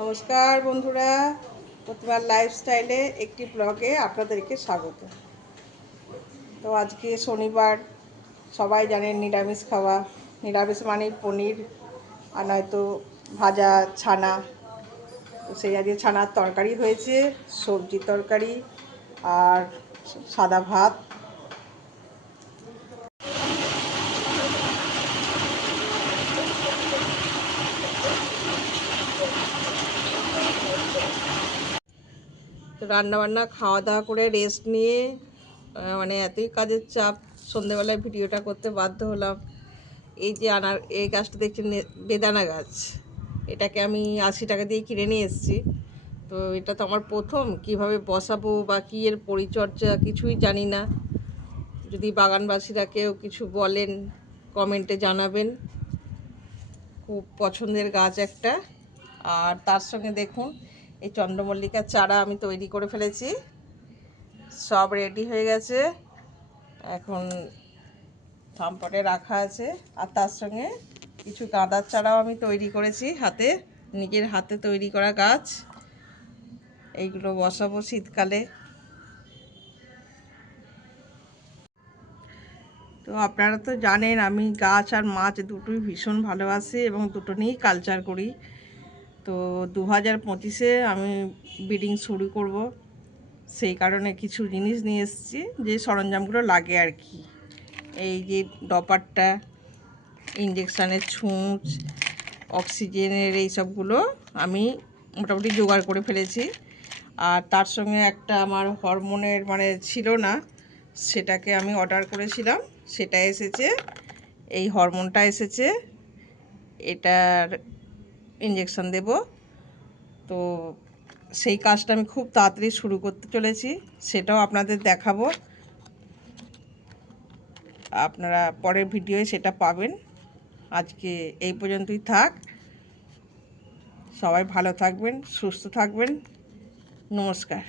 নমস্কার বন্ধুরা, প্রতিমার লাইফস্টাইলে একটি ব্লগে আপনাদেরকে স্বাগত। তো আজকে শনিবার, সবাই জানেন নিরামিষ খাওয়া। নিরামিষ মানে পনির আর নয়তো ভাজা ছানা। তো সেই আজকে ছানার তরকারি হয়েছে, সবজি তরকারি আর সাদা ভাত। তো রান্নাবান্না খাওয়া দাওয়া করে রেস্ট নিয়ে মানে এতই কাজের চাপ, সন্ধেবেলায় ভিডিওটা করতে বাধ্য হলাম। এই যে এই গাছটা দেখছেন, বেদানা গাছ। এটাকে আমি 80 টাকা দিয়ে কিনে নিয়ে এসেছি। তো এটা তো আমার প্রথম, কিভাবে বসাবো বা কী এর পরিচর্যা কিছুই জানি না। যদি বাগানবাসীরা কেউ কিছু বলেন কমেন্টে জানাবেন। খুব পছন্দের গাছ একটা। আর তার সঙ্গে দেখুন, এই চন্দ্রমল্লিকার চারা আমি তৈরি করে ফেলেছি, সব রেডি হয়ে গেছে, এখন থামপটে রাখা আছে। আর তার সঙ্গে কিছু গাঁদার চারাও আমি তৈরি করেছি, নিজের হাতে তৈরি করা গাছ। এইগুলো বসাবো শীতকালে। তো আপনারা তো জানেন আমি গাছ আর মাছ দুটোই ভীষণ ভালোবাসি এবং দুটো নিয়েই কালচার করি। তো 2025-এ আমি ব্রিডিং শুরু করব, সেই কারণে কিছু জিনিস নিয়ে এসেছি, যে সরঞ্জামগুলো লাগে আর কি। এই যে ডপারটা, ইঞ্জেকশানের ছুঁচ, অক্সিজেনের এই সবগুলো আমি মোটামুটি জোগাড় করে ফেলেছি। আর তার সঙ্গে একটা আমার হরমোনের ছিল না, সেটাকে আমি অর্ডার করেছিলাম, সেটা এসেছে। এই হরমোনটা এসেছে, এটার ইঞ্জেকশন দেব। তো সেই কাজটা আমি খুব তাড়াতাড়ি শুরু করতে চলেছি, সেটাও আপনাদের দেখাবো। আপনারা পরের ভিডিওয়ে সেটা পাবেন। আজকে এই পর্যন্তই থাক। সবাই ভালো থাকবেন, সুস্থ থাকবেন। নমস্কার।